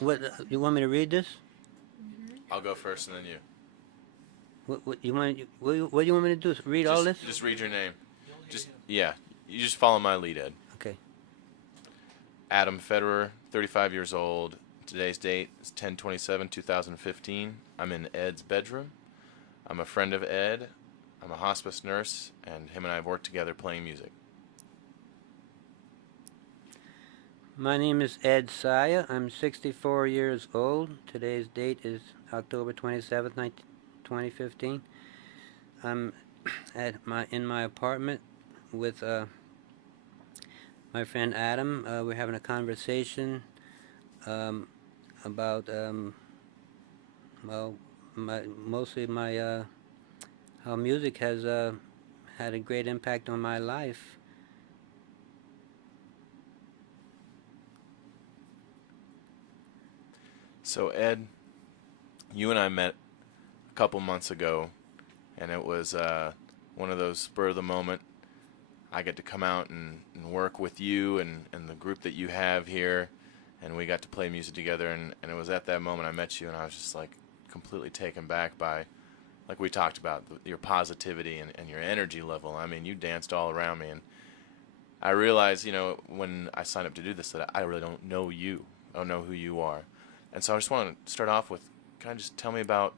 What you want me to read this? I'll go first and then you. What you want? What do you want me to do? Read all this? Just read your name. Just yeah. You just follow my lead, Ed. Okay. Adam Federer, 35 years old. Today's date is 10/27/2015. I'm in Ed's bedroom. I'm a friend of Ed. I'm a hospice nurse, and him and I have worked together playing music. My name is Ed Saya. I'm 64 years old. Today's date is October 27th, 2015. I'm in my apartment with my friend Adam. We're having a conversation about well, mostly my how music has had a great impact on my life. So, Ed, you and I met a couple months ago, and it was one of those spur of the moment. I get to come out and work with you and the group that you have here, and we got to play music together. And it was at that moment I met you, and I was just like completely taken back by, like we talked about, your positivity and your energy level. I mean, you danced all around me, and I realized, when I signed up to do this, that I really don't know you. I don't know who you are. And so I just want to start off with kind of just tell me about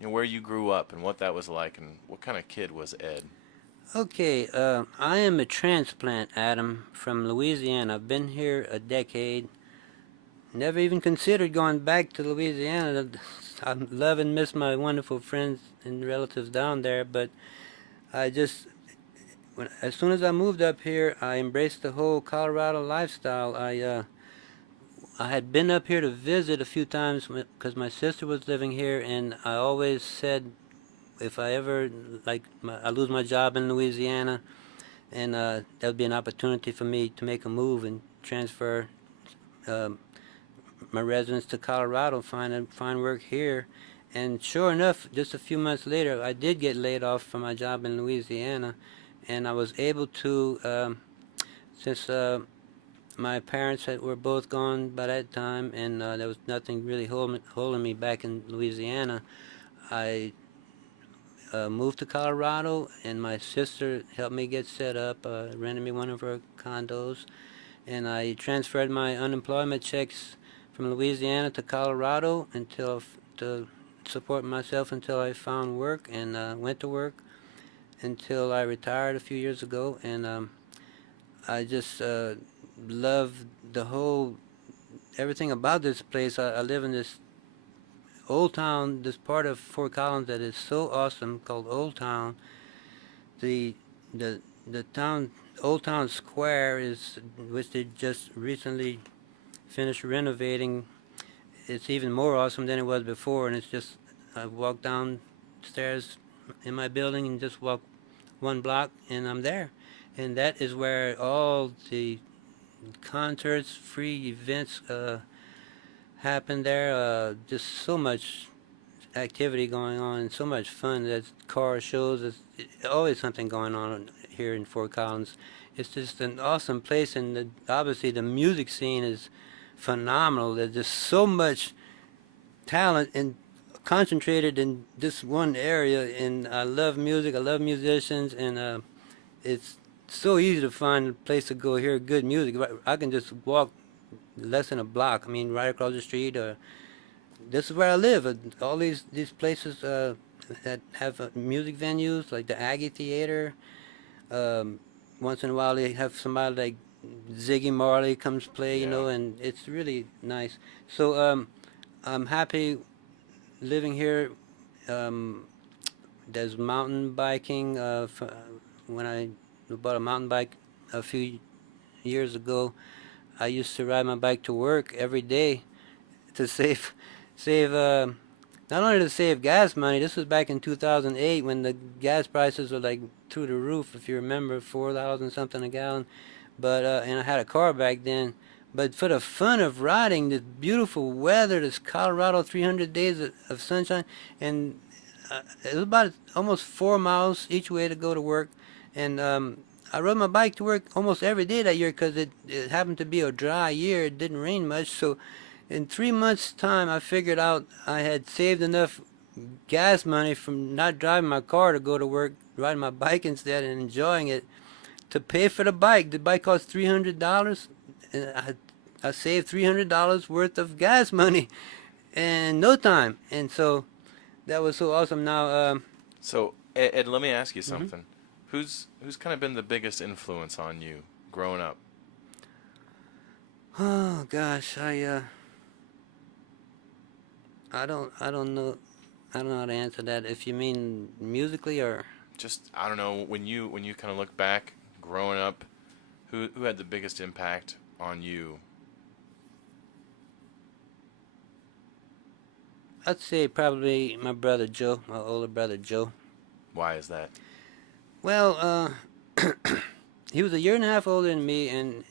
where you grew up and what that was like and what kind of kid was Ed. Okay, I am a transplant, Adam, from Louisiana. I've been here a decade. Never even considered going back to Louisiana. I love and miss my wonderful friends and relatives down there, but I just, as soon as I moved up here, I embraced the whole Colorado lifestyle. I had been up here to visit a few times because my sister was living here, and I always said if I ever I lose my job in Louisiana, and that would be an opportunity for me to make a move and transfer um, my residence to Colorado, find work here. And sure enough, just a few months later, I did get laid off from my job in Louisiana, and I was able to, since my parents were both gone by that time, and there was nothing really holding me back in Louisiana. I moved to Colorado, and my sister helped me get set up, rented me one of her condos, and I transferred my unemployment checks from Louisiana to Colorado to support myself until I found work, and went to work until I retired a few years ago, and I just love the whole everything about this place. I live in this Old Town, this part of Fort Collins that is so awesome called Old Town. The the the town Old Town Square is which they just recently finished renovating. It's even more awesome than it was before, and it's just I walk downstairs in my building and just walk one block and I'm there. And that is where all the concerts, free events happen there. Just so much activity going on and so much fun. There's car shows. There's always something going on here in Fort Collins. It's just an awesome place, and obviously the music scene is phenomenal. There's just so much talent and concentrated in this one area, and I love music. I love musicians, and it's so easy to find a place to go hear good music. I can just walk less than a block. I mean, right across the street. This is where I live. All these places that have music venues like the Aggie Theater. Um, Once in a while they have somebody like Ziggy Marley comes play, Yeah. and it's really nice. So I'm happy living here. Um, there's mountain biking. When I bought a mountain bike a few years ago, I used to ride my bike to work every day to save not only to save gas money. This was back in 2008 when the gas prices were like through the roof. If you remember, 4,000 something a gallon. But and I had a car back then. But for the fun of riding, this beautiful weather, this Colorado 300 days of sunshine, and it was about almost 4 miles each way to go to work, and I rode my bike to work almost every day that year because it happened to be a dry year. It didn't rain much, so In 3 months' time, I figured out I had saved enough gas money from not driving my car to go to work, riding my bike instead and enjoying it, to pay for the bike. The bike cost $300, and I saved $300 worth of gas money in no time. And so that was so awesome. Now, So, Ed, let me ask you mhm. something. Who's kind of been the biggest influence on you growing up? Oh gosh, I don't know. I don't know how to answer that. If you mean musically or Just I don't know when you kind of look back growing up, who had the biggest impact on you? I'd say probably my brother Joe, my older brother Joe. Why is that? Well, he was a year and a half older than me, and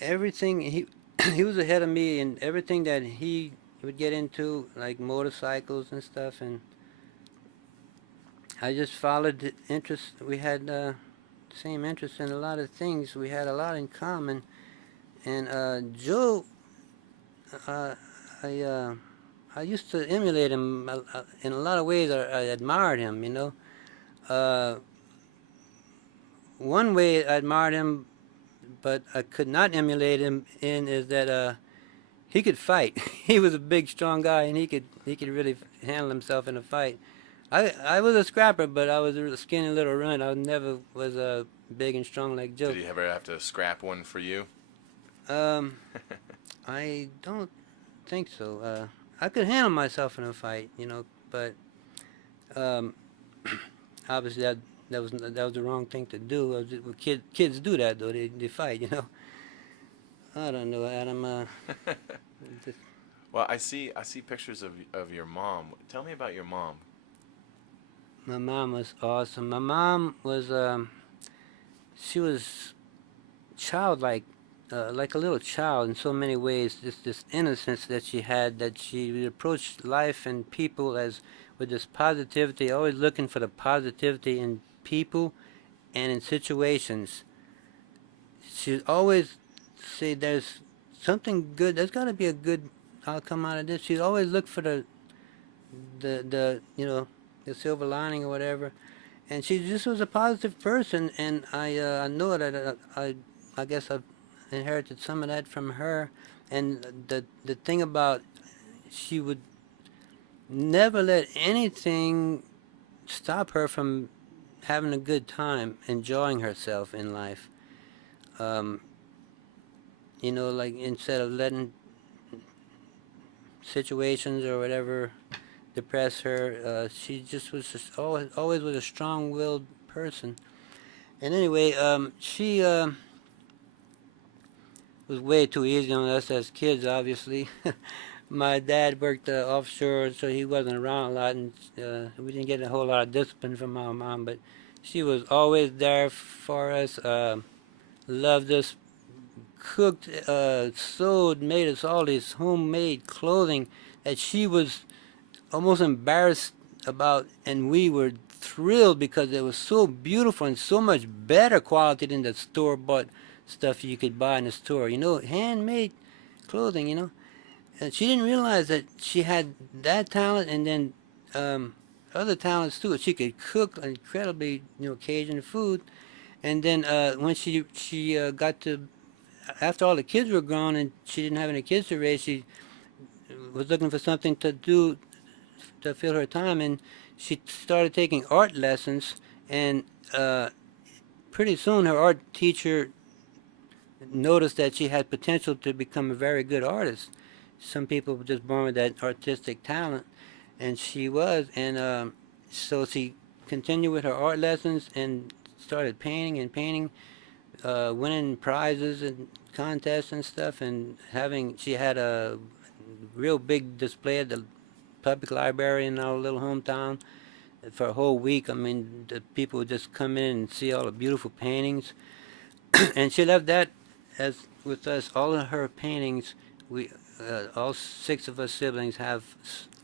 everything he was ahead of me in everything that he would get into, like motorcycles and stuff, and I just followed the interest. We had same interest in a lot of things. We had a lot in common, and Joe, uh, I uh, I used to emulate him in a lot of ways. I admired him, you know. Uh, One way I admired him, but I could not emulate him in, is that he could fight. He was a big, strong guy, and he could really handle himself in a fight. I was a scrapper, but I was a skinny little runt. I never was big and strong like Did Joe. he ever have to scrap one for you? Um, I don't think so. I could handle myself in a fight, you know, but um, obviously that was the wrong thing to do. Kids do that though. They fight, you know. I don't know, Adam. Just, Well, I see pictures of your mom. Tell me about your mom. my mom was awesome. My mom was she was childlike, like a little child in so many ways. This innocence that she had, that she would approach life and people as with this positivity, always looking for the positivity in people and in situations. She always say there's something good. There's got to be a good outcome out of this. She'd always look for the the silver lining or whatever. And she just was a positive person, and I know that I guess I've inherited some of that from her. And the thing about, she would never let anything stop her from having a good time, enjoying herself in life. Um, like instead of letting situations or whatever depress her, she just was just always was a strong-willed person. And anyway, she was way too easy on us as kids, obviously. My dad worked offshore, so he wasn't around a lot, and we didn't get a whole lot of discipline from my mom, but she was always there for us, loved us, cooked, sewed, made us all this homemade clothing that she was almost embarrassed about, and we were thrilled because it was so beautiful and so much better quality than the store-bought stuff you could buy in the store. Handmade clothing. And she didn't realize that she had that talent, and then other talents too. She could cook incredibly, Cajun food. And then when she got to, after all the kids were grown and she didn't have any kids to raise, she was looking for something to do to fill her time, and she started taking art lessons. And pretty soon her art teacher noticed that she had potential to become a very good artist. Some people were just born with that artistic talent, and she was. And so she continued with her art lessons and started painting and painting, winning prizes and contests and stuff. And she had a real big display at the public library in our little hometown for a whole week. I mean, the people would just come in and see all the beautiful paintings. And she left that as with us. All of her paintings, all six of us siblings have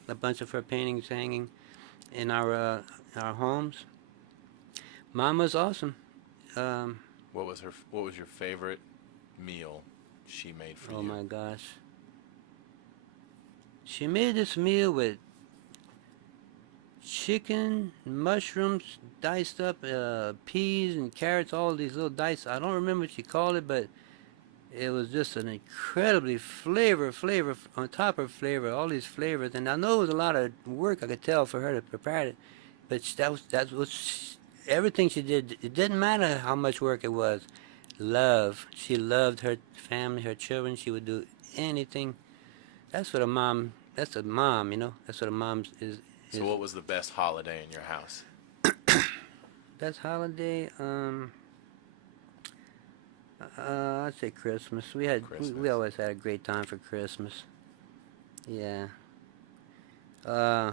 a bunch of her paintings hanging in our homes. Mom was awesome. Um, What was your favorite meal she made for Oh you? my gosh. She made this meal with chicken, mushrooms, diced up, peas and carrots, all these little dice. I don't remember what she called it, but it was just an incredibly flavor on top of flavor, all these flavors. And I know it was a lot of work, I could tell, for her to prepare it. But that's what everything she did. It didn't matter how much work it was. Love. She loved her family, her children. She would do anything. That's what a mom. That's a mom, you know. That's what a mom is. So what was the best holiday in your house? Best holiday. I'd say Christmas. We Christmas. always had a great time for Christmas. Yeah. Uh,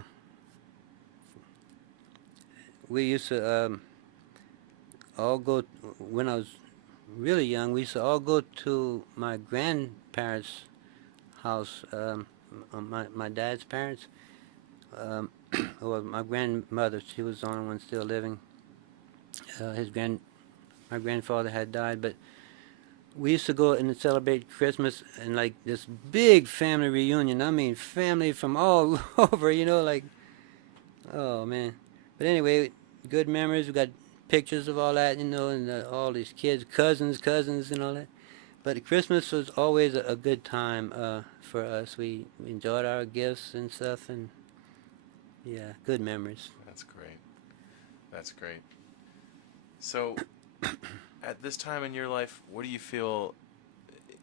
we used to all go when I was really young. We used to all go to my grandparents' house. My dad's parents. Well, my grandmother. She was the only one still living. My grandfather had died, but we used to go and celebrate Christmas and like this big family reunion. I mean, family from all over, you know, like, oh man. But anyway, good memories. We got pictures of all that, you know, and all these kids, cousins, and all that. But Christmas was always a good time for us. We enjoyed our gifts and stuff, and yeah, good memories. That's great. That's great. So, at this time in your life, what do you feel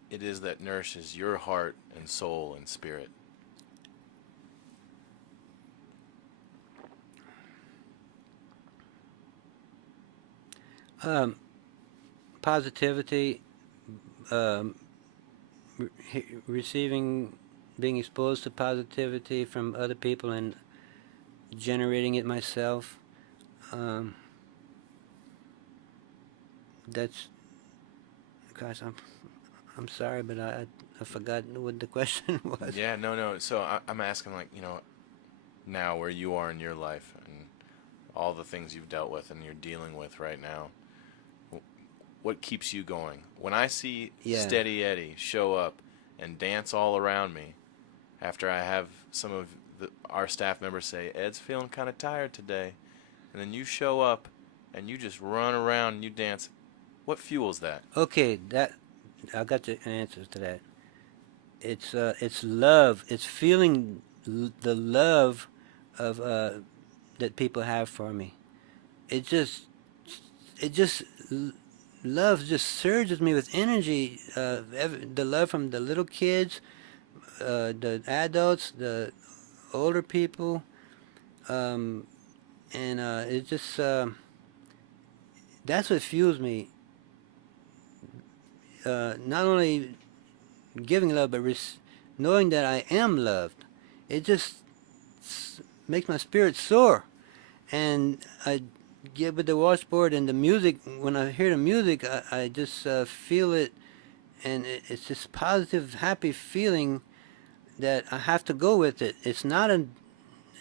it is that nourishes your heart and soul and spirit? Um, Positivity, um, receiving, being exposed to positivity from other people and generating it myself. Um, that's, gosh, I'm sorry, but I forgot what the question was. Yeah, no. So I'm asking, like, now where you are in your life and all the things you've dealt with and you're dealing with right now, what keeps you going? When I see Yeah. Steady Eddie show up and dance all around me after I have some of our staff members say, Ed's feeling kind of tired today, and then you show up and you just run around and you dance, what fuels that? Okay, I got the answers to that. It's love. It's feeling the love of that people have for me. It just it just love just surges me with energy. The love from the little kids, the adults, the older people, um, and it just that's what fuels me. Not only giving love, but knowing that I am loved. It just makes my spirit soar, and I get with the washboard and the music. When I hear the music, I just feel it, and it's this positive, happy feeling that I have to go with it. It's not an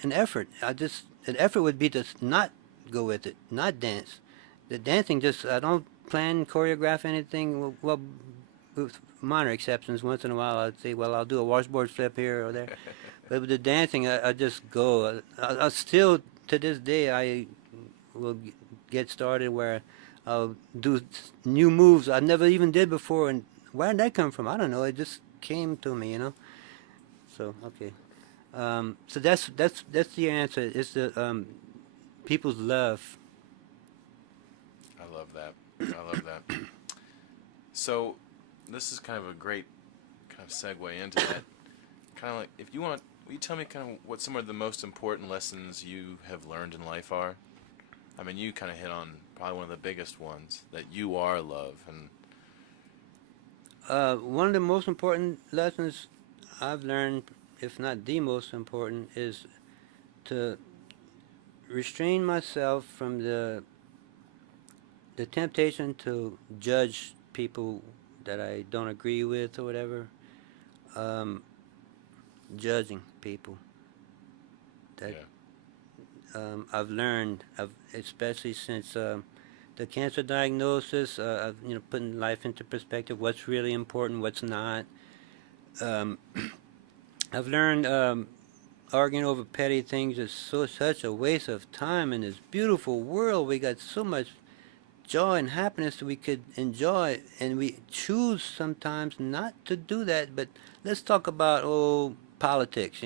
effort. An effort would be to not go with it, not dance. The dancing, just I don't plan, choreograph anything. Well, with minor exceptions, once in a while I'd say, well, I'll do a washboard flip here or there. But with the dancing, I just go. I still, to this day, I will get started where I'll do new moves I never even did before. And where did that come from? I don't know. It just came to me, you know. So okay. So that's the answer. It's the people's love. I love that. I love that. So, this is kind of a great kind of segue into that. Kind of like, if you want, will you tell me kind of what some of the most important lessons you have learned in life are? I mean, you kind of hit on probably one of the biggest ones, that you are love. And One of the most important lessons I've learned, if not the most important, is to restrain myself from the temptation to judge people that I don't agree with or whatever. Judging people that yeah, I've learned, especially since the cancer diagnosis, putting life into perspective, what's really important, what's not. Um, I've learned arguing over petty things is such a waste of time in this beautiful world. We got so much joy and happiness that we could enjoy, and we choose sometimes not to do that. But let's talk about politics.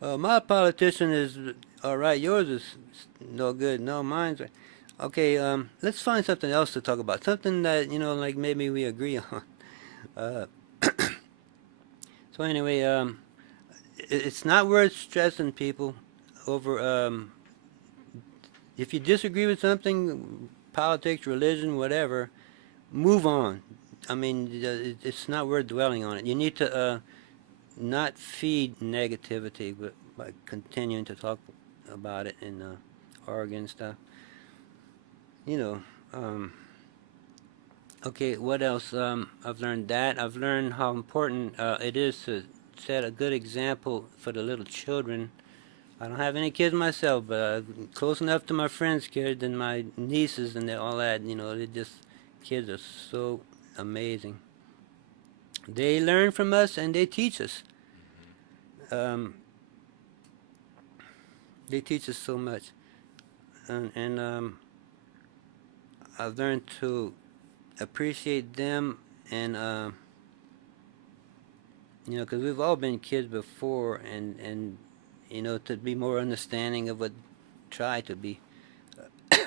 My politician is all right. Yours is no good. No, mine's right. Okay. Let's find something else to talk about. Something that like maybe we agree on. Uh, so anyway, it's not worth stressing people over. If you disagree with something, politics, religion, whatever, move on. I mean, it's not worth dwelling on it. You need to not feed negativity by continuing to talk about it and argue and stuff. You know. Okay, what else? I've learned that. I've learned how important it is to set a good example for the little children. I don't have any kids myself, but close enough to my friends' kids and my nieces and all that. They just kids are so amazing. They learn from us and they teach us. Um, they teach us so much, and I've learned to appreciate them and because we've all been kids before, and to be more understanding of what try to be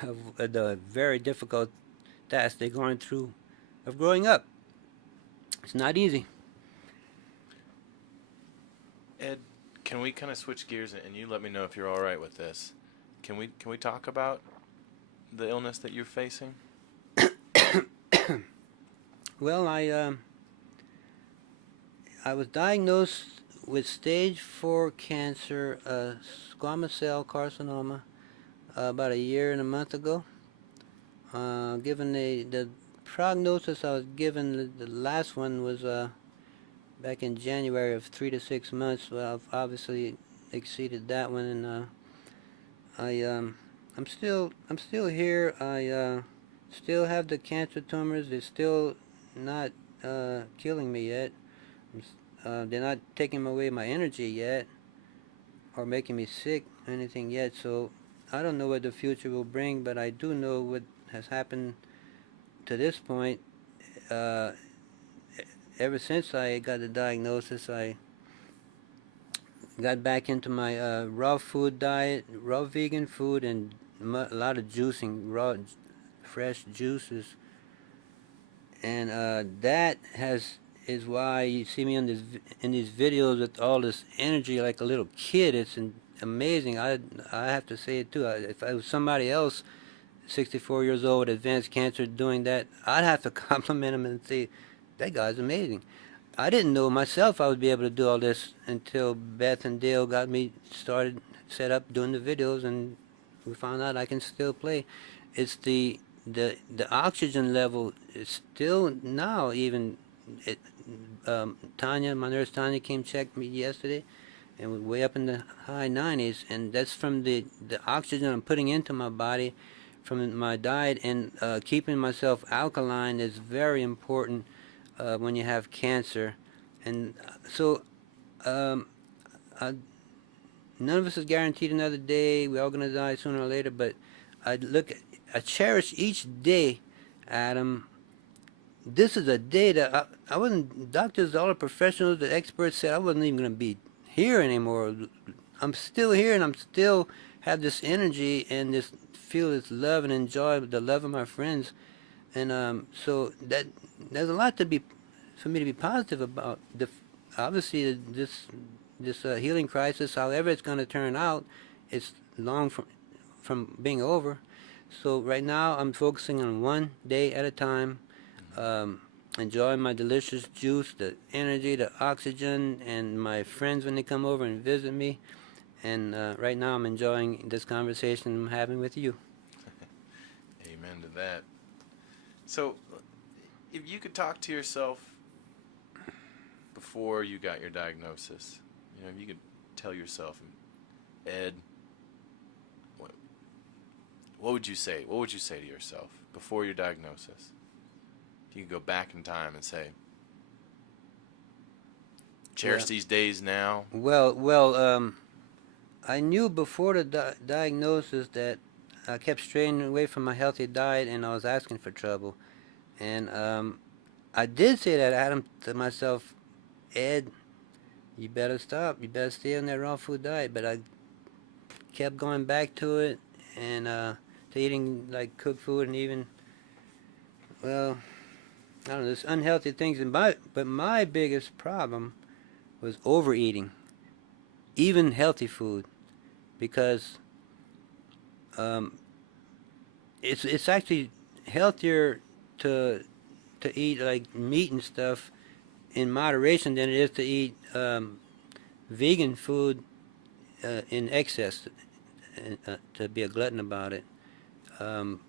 of the very difficult task they're going through of growing up. It's not easy. Ed, can we kind of switch gears and you let me know if you're all right with this? Can we talk about the illness that you're facing? Well, I was diagnosed with stage 4 cancer, squamous cell carcinoma, about a year and a month ago. Given the prognosis I was given, the last one was back in January of 3 to 6 months. Well, I've obviously exceeded that one, and I'm still here. I still have the cancer tumors. They're still not killing me yet. They're not taking away my energy yet or making me sick or anything yet. So I don't know what the future will bring, but I do know what has happened to this point. Ever since I got the diagnosis, I got back into my raw food diet, raw vegan food, and a lot of juicing, raw, fresh juices. And that is why you see me in these videos with all this energy like a little kid. It's amazing. I have to say it too. If I was somebody else, 64 years old with advanced cancer, doing that, I'd have to compliment him and say, that guy's amazing. I didn't know myself I would be able to do all this until Beth and Dale got me started, set up doing the videos, and we found out I can still play. It's the oxygen level is still now even. Tanya, my nurse Tanya, came check me yesterday, and we're way up in the high 90s, and that's from the oxygen I'm putting into my body from my diet, and keeping myself alkaline is very important when you have cancer. And so I, none of us is guaranteed another day. We're all going to die sooner or later, but I cherish each day, Adam. This is a day that I wasn't, doctors, all the professionals, the experts said I wasn't even going to be here anymore. I'm still here, and I'm still have this energy and this feel this love and enjoy the love of my friends. And so that there's a lot for me to be positive about. Obviously, this healing crisis, however it's going to turn out, it's long from being over. So right now, I'm focusing on one day at a time. Enjoying my delicious juice, the energy, the oxygen, and my friends when they come over and visit me. And right now I'm enjoying this conversation I'm having with you. Amen to that. So, if you could talk to yourself before you got your diagnosis, if you could tell yourself, Ed, what would you say? What would you say to yourself before your diagnosis? If you could go back in time and say, cherish Well, these days now. I knew before the diagnosis that I kept straying away from my healthy diet, and I was asking for trouble. And I did say that, Adam, to myself, Ed, you better stop. You better stay on that raw food diet. But I kept going back to it, and to eating like cooked food, and even, well, I don't know, there's unhealthy things in but my biggest problem was overeating, even healthy food, because um, it's actually healthier to eat like meat and stuff in moderation than it is to eat vegan food in excess, to be a glutton about it. Um,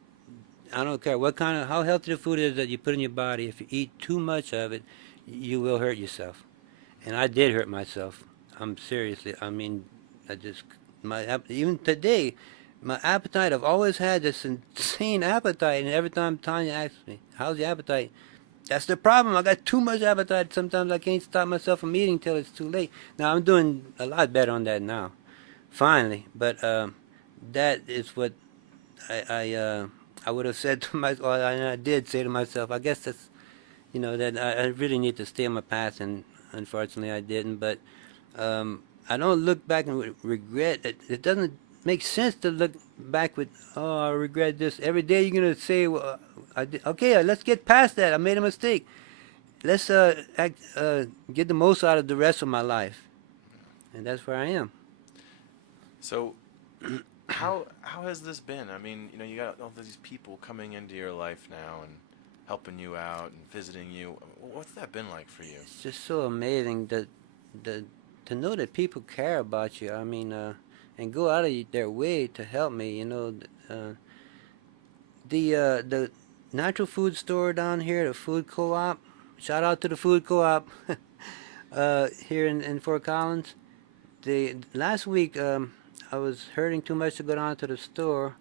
I don't care how healthy the food is that you put in your body. If you eat too much of it, you will hurt yourself. And I did hurt myself. I'm seriously. I mean, I just even today, my appetite. I've always had this insane appetite, and every time Tanya asks me, "How's your appetite?" That's the problem. I got too much appetite. Sometimes I can't stop myself from eating till it's too late. Now I'm doing a lot better on that now, finally. But that is what I would have said to myself. I did say to myself. I guess that's that I really need to stay on my path, and unfortunately I didn't. But I don't look back and regret. It doesn't make sense to look back with, oh, I regret this. Every day you're gonna say, well, okay, let's get past that. I made a mistake. Let's get the most out of the rest of my life, and that's where I am. So, how has this been? I mean, you got all these people coming into your life now and helping you out and visiting you. What's that been like for you? It's just so amazing to know that people care about you. I mean, and go out of their way to help me. The natural food store down here, the food co-op. Shout out to the food co-op here in Fort Collins. The last week I was hurting too much to go down to the store,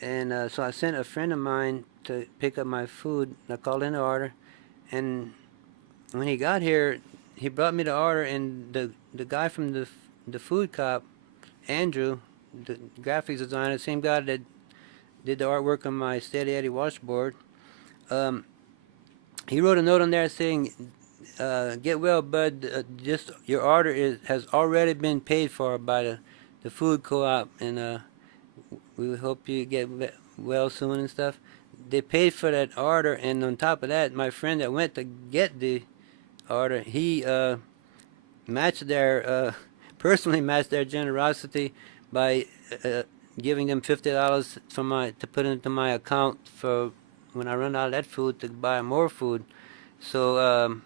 and so I sent a friend of mine to pick up my food. I called in the order, and when he got here, he brought me the order, and the guy from the food co-op, Andrew, the graphics designer, same guy that did the artwork on my Steady Eddie washboard, he wrote a note on there saying, "Get well, bud. Just your order has already been paid for by the food co-op, and we hope you get well soon and stuff." They paid for that order, and on top of that, my friend that went to get the order, he personally matched their generosity by giving them $50 to put into my account for when I run out of that food to buy more food. So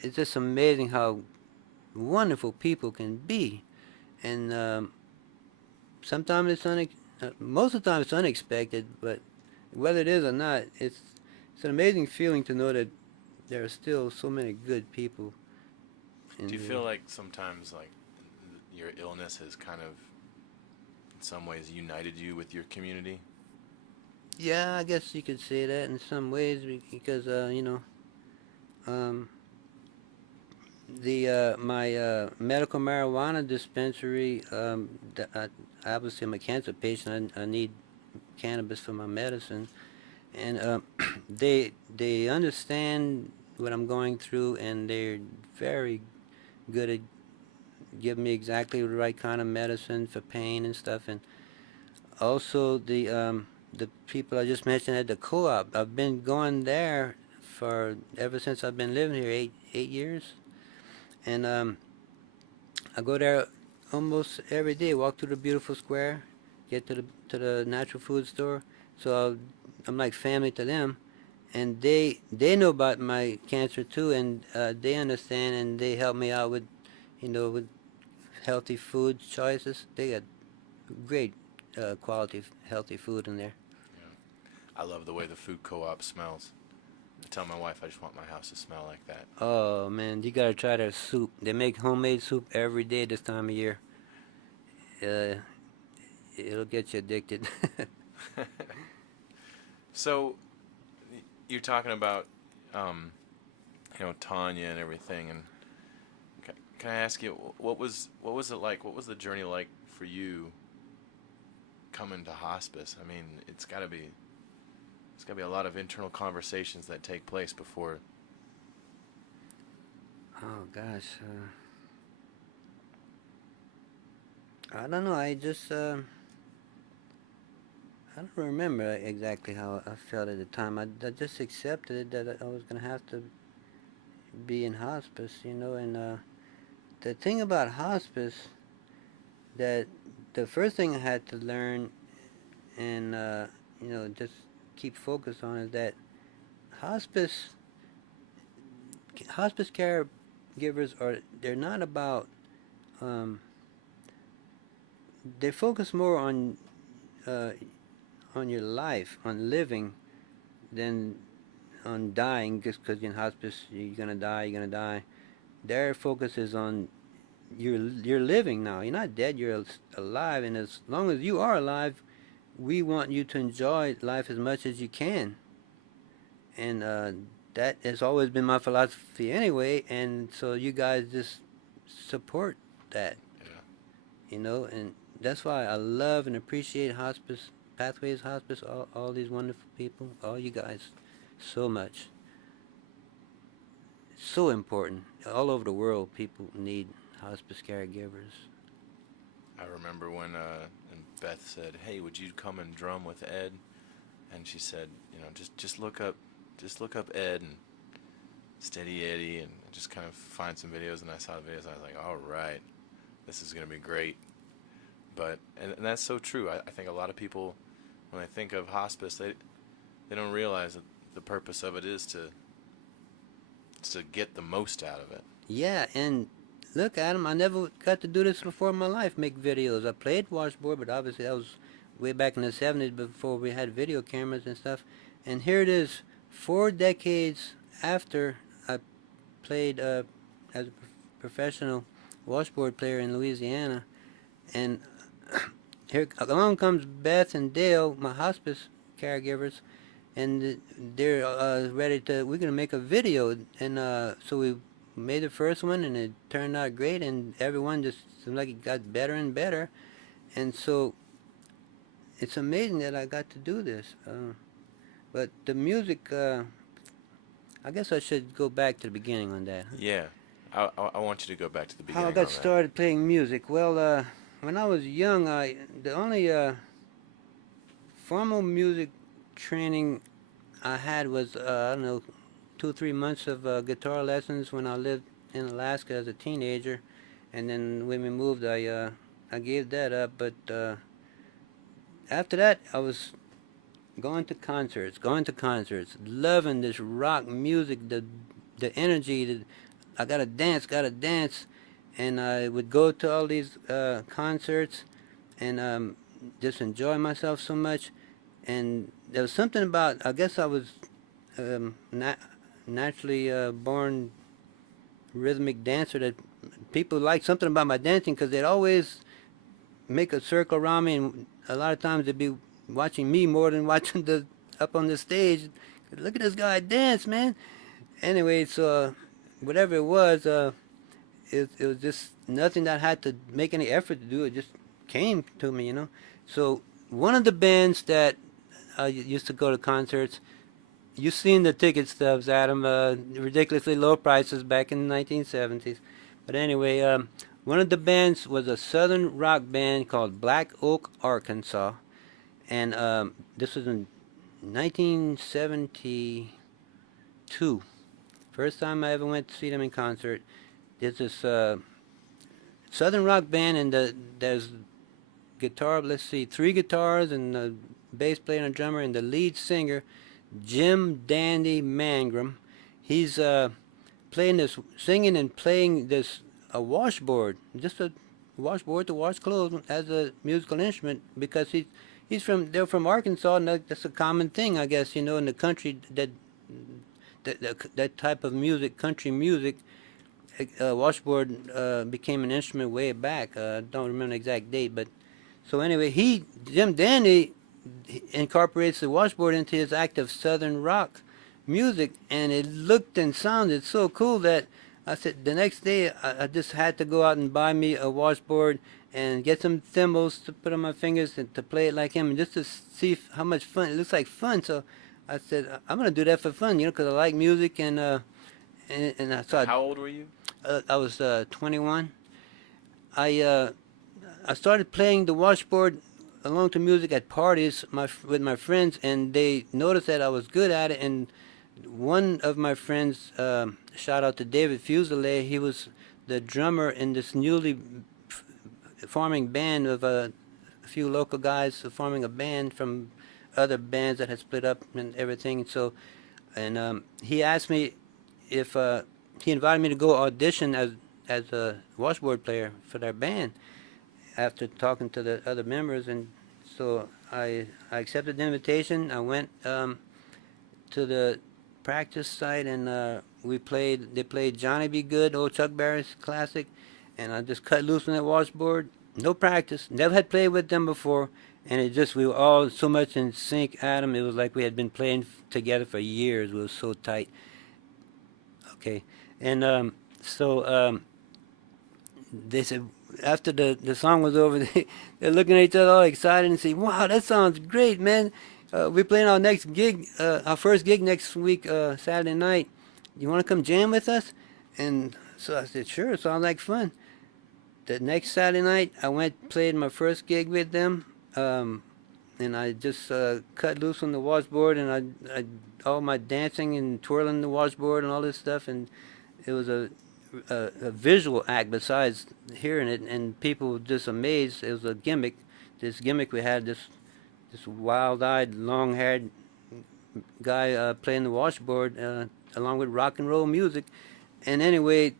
it's just amazing how wonderful people can be, and sometimes most of the time it's unexpected, but whether it is or not, it's an amazing feeling to know that there are still so many good people. Do you feel like sometimes like your illness has kind of in some ways united you with your community? Yeah, I guess you could say that in some ways, because my medical marijuana dispensary. Obviously, I'm a cancer patient. I need cannabis for my medicine, and they understand what I'm going through, and they're very good at giving me exactly the right kind of medicine for pain and stuff. And also the people I just mentioned at the co-op, I've been going there for ever since I've been living here, eight years, and I go there almost every day. Walk through the beautiful square, get to the natural food store. So I'm like family to them, and they know about my cancer too, and they understand, and they help me out with with healthy food choices. They got great quality healthy food in there. I love the way the food co-op smells. I tell my wife I just want my house to smell like that. Oh man, you gotta try their soup. They make homemade soup every day this time of year. It'll get you addicted. So you're talking about, Tanya and everything, and can I ask you, what was it like? What was the journey like for you coming to hospice? I mean, it's got to be a lot of internal conversations that take place before. Oh gosh, I don't know. I don't remember exactly how I felt at the time. I just accepted it that I was gonna have to be in hospice, and the thing about hospice, that the first thing I had to learn and just keep focus on, is that hospice hospice caregivers they're not about, um, they focus more uh, on your life, on living, than on dying. Just because you're in hospice, you're gonna die. Their focus is on you're living now. You're not dead. You're alive, and as long as you are alive, we want you to enjoy life as much as you can. And that has always been my philosophy anyway. And so you guys just support that, and that's why I love and appreciate hospice, Pathways Hospice, all these wonderful people, all you guys, so much. So important. All over the world, people need hospice caregivers. I remember when and Beth said, "Hey, would you come and drum with Ed?" And she said, just look up Ed and Steady Eddie, and just kind of find some videos." And I saw the videos. I was like, "All right, this is gonna be great." But and that's so true. I think a lot of people, when they think of hospice, they don't realize that the purpose of it is to get the most out of it. Yeah, and look, Adam, I never got to do this before in my life, make videos. I played washboard, but obviously that was way back in the 70s before we had video cameras and stuff. And here it is, 4 decades after I played as a professional washboard player in Louisiana. And here along comes Beth and Dale, my hospice caregivers, and they're ready to, we're going to make a video. And so we made the first one, and it turned out great, and everyone just seemed like it got better and better. And so it's amazing that I got to do this. But the music, I guess I should go back to the beginning on that. Huh? Yeah, I want you to go back to the beginning. How I got started playing music. Well, when I was young, the only formal music training I had was, I don't know, 2 or 3 months of guitar lessons when I lived in Alaska as a teenager. And then when we moved, I gave that up. But after that, I was going to concerts, loving this rock music, the energy. I gotta dance. And I would go to all these concerts and just enjoy myself so much. And there was something about, I guess I was naturally born rhythmic dancer, that people liked something about my dancing, because they'd always make a circle around me, and a lot of times they'd be watching me more than watching the up on the stage. Look at this guy dance, man. Anyway, so whatever it was, it was just nothing that I had to make any effort to do. It just came to me, So one of the bands that I used to go to concerts, you've seen the ticket stubs, Adam, ridiculously low prices back in the 1970s. But anyway, one of the bands was a southern rock band called Black Oak, Arkansas. And this was in 1972. First time I ever went to see them in concert. There's this southern rock band, and there's guitar, let's see, 3 guitars and a bass player and a drummer, and the lead singer, Jim Dandy Mangrum. He's singing and playing this a washboard, just a washboard to wash clothes as a musical instrument, because they're from Arkansas, and that's a common thing, I guess, in the country, that type of music, country music. Washboard became an instrument way back. I don't remember the exact date, but so anyway, Jim Dandy he incorporates the washboard into his act of southern rock music, and it looked and sounded so cool that I said the next day I just had to go out and buy me a washboard and get some thimbles to put on my fingers and to play it like him, and just to see how much fun it looks like fun. So I said I'm gonna do that for fun, you know, because I like music, so How old were you? I was 21. I I started playing the washboard along to music at parties with my friends, and they noticed that I was good at it. And one of my friends, shout out to David Fuselier, he was the drummer in this newly forming band of a few local guys forming a band from other bands that had split up and everything. So, and he asked me if he invited me to go audition as a washboard player for their band after talking to the other members, and so I accepted the invitation. I went to the practice site, and they played Johnny Be Good, old Chuck Berry's classic, and I just cut loose on that washboard. No practice, never had played with them before, and we were all so much in sync, Adam. It was like we had been playing together for years. We were so tight. Okay, and they said after the song was over, they're looking at each other all excited and say, "Wow, that sounds great, man! We're playing our next gig, our first gig next week, Saturday night. You want to come jam with us?" And so I said, "Sure, it sounds like fun." The next Saturday night, I played my first gig with them, and I just cut loose on the washboard, and I all my dancing and twirling the washboard and all this stuff, and it was a visual act besides hearing it, and people were just amazed. It was a gimmick. This gimmick we had, this wild-eyed, long-haired guy playing the washboard along with rock and roll music. And anyway,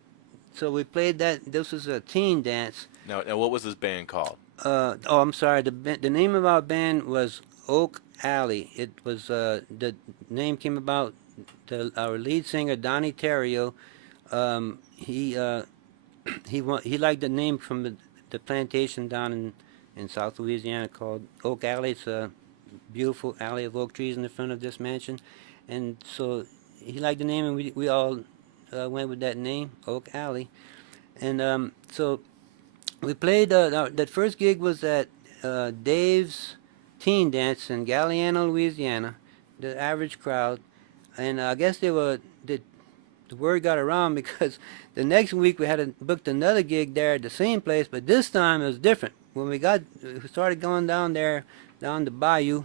so we played that. This was a teen dance. Now what was this band called? I'm sorry. The name of our band was Oak Alley. It was the name came about. Our lead singer Donnie Terrio. He liked the name from the plantation down in South Louisiana called Oak Alley. It's a beautiful alley of oak trees in the front of this mansion, and so he liked the name, and we all went with that name, Oak Alley. And so we played. That first gig was at Dave's Teen Dance in Galliano, Louisiana. The average crowd, and I guess the word got around because the next week we had booked another gig there at the same place, but this time it was different. When we started going down there, down the bayou,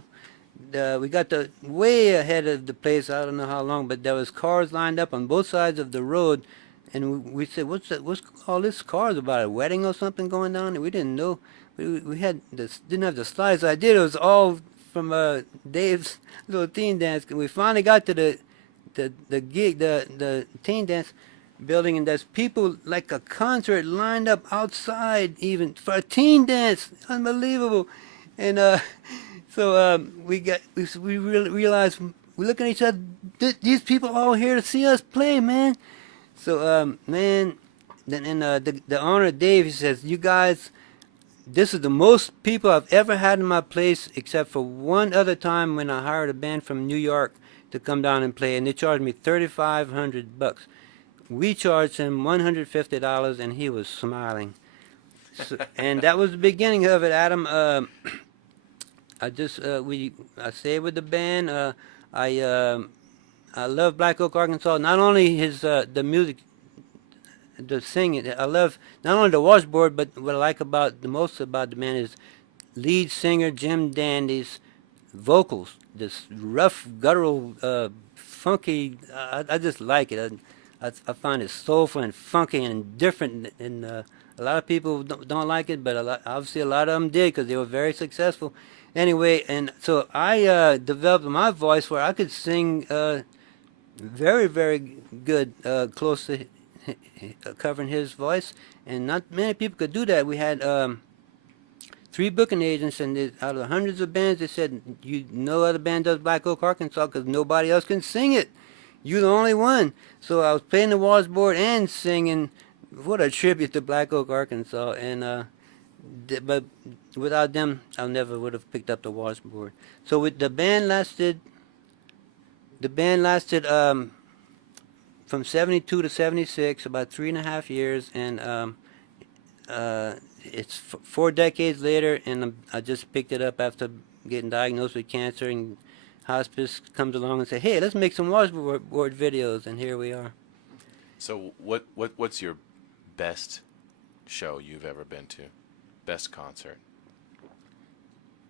we got way ahead of the place. I don't know how long, but there was cars lined up on both sides of the road, and we said, "What's all this cars about? A wedding or something going on?" And we didn't know. We didn't have the slightest idea. It was all from Dave's little teen dance. And we finally got to the gig, the teen dance building, and there's people like a concert lined up outside even for a teen dance. Unbelievable. And so we realized, we look at each other, these people are all here to see us play, man. So man, then the owner Dave, he says, "You guys, this is the most people I've ever had in my place, except for one other time when I hired a band from New York to come down and play, and they charged me $3,500. We charged him $150, and he was smiling." So, and that was the beginning of it, Adam. I stayed with the band. I love Black Oak, Arkansas. Not only the music, the singing. I love not only the washboard, but what I like the most about the band is lead singer Jim Dandy's vocals. This rough, guttural, funky. I just like it. I find it soulful and funky and different. And a lot of people don't like it, but obviously a lot of them did because they were very successful. Anyway, and so I developed my voice where I could sing very, very good, close to covering his voice, and not many people could do that. We had 3 booking agents, and out of the hundreds of bands, they said, no other band does Black Oak, Arkansas, because nobody else can sing it. You're the only one. So I was playing the washboard and singing. What a tribute to Black Oak, Arkansas. And but without them, I never would have picked up the washboard. So with the band lasted from 72 to 76, about 3.5 years, and it's 4 decades later, and I just picked it up after getting diagnosed with cancer, and hospice comes along and say, hey, let's make some washboard videos, and here we are. So what's your best show you've ever been to? Best concert?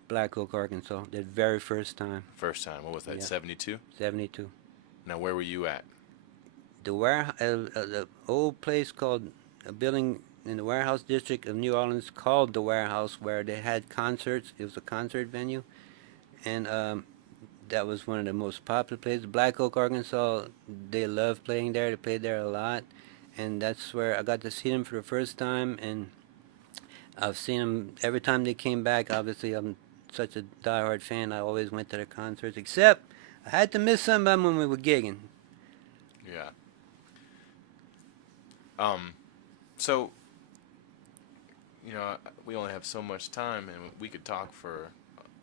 Black Oak, Arkansas, the very first time. First time. What was that? Yeah. 72? 72. Now where were you at? The old place called, a building in the warehouse district of New Orleans called the Warehouse, where they had concerts. It was a concert venue, and that was one of the most popular places. Black Oak, Arkansas, they loved playing there. They played there a lot, and that's where I got to see them for the first time, and I've seen them every time they came back. Obviously, I'm such a diehard fan. I always went to their concerts, except I had to miss some of them when we were gigging. Yeah. So, you know, we only have so much time, and we could talk for,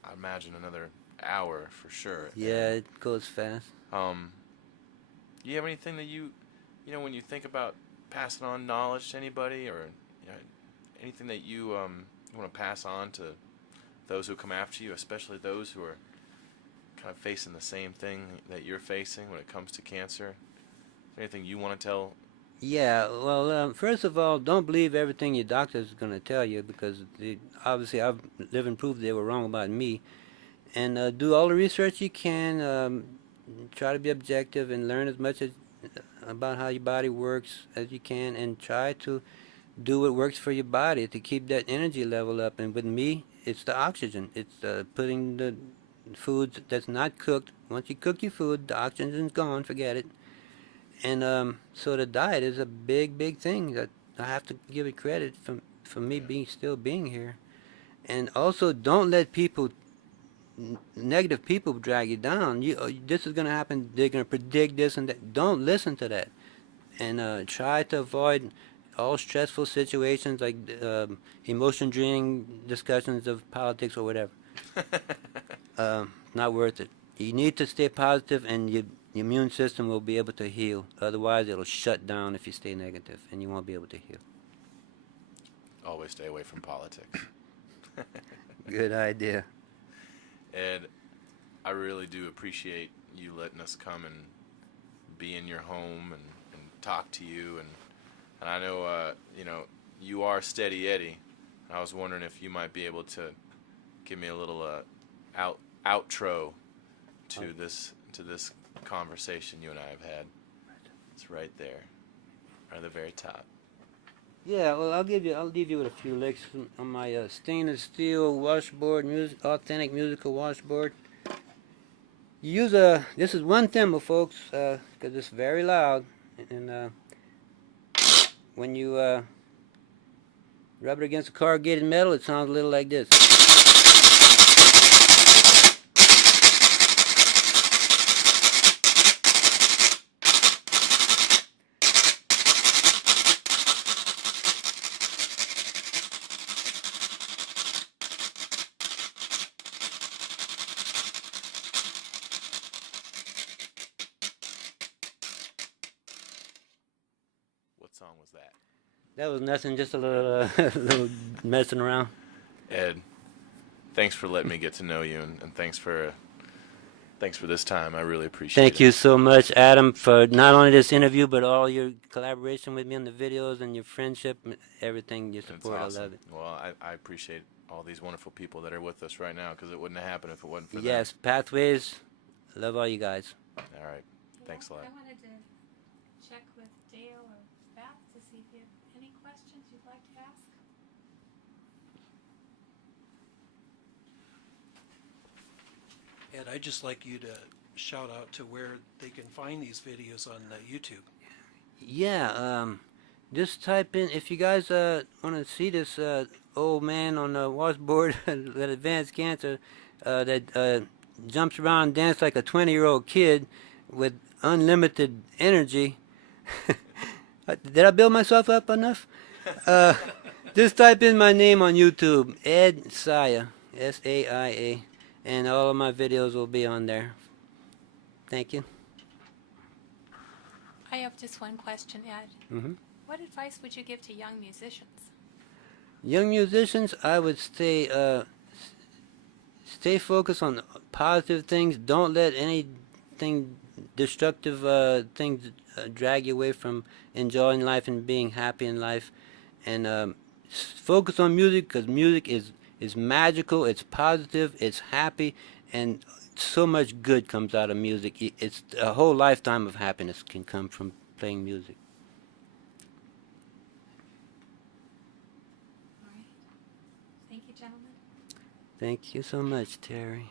I imagine, another hour for sure. Yeah, it goes fast. Do you have anything that you know, when you think about passing on knowledge to anybody, or you know, anything that you want to pass on to those who come after you, especially those who are kind of facing the same thing that you're facing when it comes to cancer? Is there anything you want to tell? Yeah, well, first of all, don't believe everything your doctor's going to tell you, because obviously I've lived and proved they were wrong about me. And do all the research you can. Try to be objective and learn as much about how your body works as you can, and try to do what works for your body to keep that energy level up. And with me, it's the oxygen. It's putting the foods that's not cooked. Once you cook your food, the oxygen's gone. Forget it. And so the diet is a big thing that I have to give it credit for me still being here. And also, don't let negative people drag you down. This is going to happen. They're going to predict this and that. Don't listen to that. And try to avoid all stressful situations, like emotion draining discussions of politics or whatever. Not worth it. You need to stay positive, and your immune system will be able to heal. Otherwise, it'll shut down if you stay negative, and you won't be able to heal. Always stay away from politics. Good idea. Ed, I really do appreciate you letting us come and be in your home and talk to you. And I know, you know, you are Steady Eddie. I was wondering if you might be able to give me a little outro to this conversation you and I have had. It's right there, right at the very top. Yeah, well, I'll leave you with a few licks on my stainless steel washboard, authentic musical washboard. You use this is one thimble, folks, because it's very loud, and when you rub it against the corrugated metal, it sounds a little like this. What song was that? That was nothing, just a little, little messing around. Ed, thanks for letting me get to know you, and thanks for this time. I really appreciate it. Thank you so much, Adam, for not only this interview, but all your collaboration with me on the videos and your friendship, everything, your support. It's awesome. I love it. Well, I appreciate all these wonderful people that are with us right now, because it wouldn't have happened if it wasn't for them. Yes, Pathways. Love all you guys. All right. Thanks a lot. I wanted to check with Dale or Beth to see if you have any questions you'd like to ask. Ed, I'd just like you to shout out to where they can find these videos on YouTube. Yeah, just type in, if you guys want to see this old man on the washboard with advanced cancer that jumps around and dances like a 20-year-old kid with unlimited energy. Did I build myself up enough? Just type in my name on YouTube, Ed Saya, S-A-I-A, and all of my videos will be on there. Thank you. I have just one question, Ed. hmm What advice would you give to young musicians? Young musicians, I would stay focused on positive things. Don't let anything destructive things drag you away from enjoying life and being happy in life. And focus on music, because music is magical. It's positive. It's happy, and so much good comes out of music. It's a whole lifetime of happiness can come from playing music. All right. Thank you, gentlemen. Thank you so much, Terry.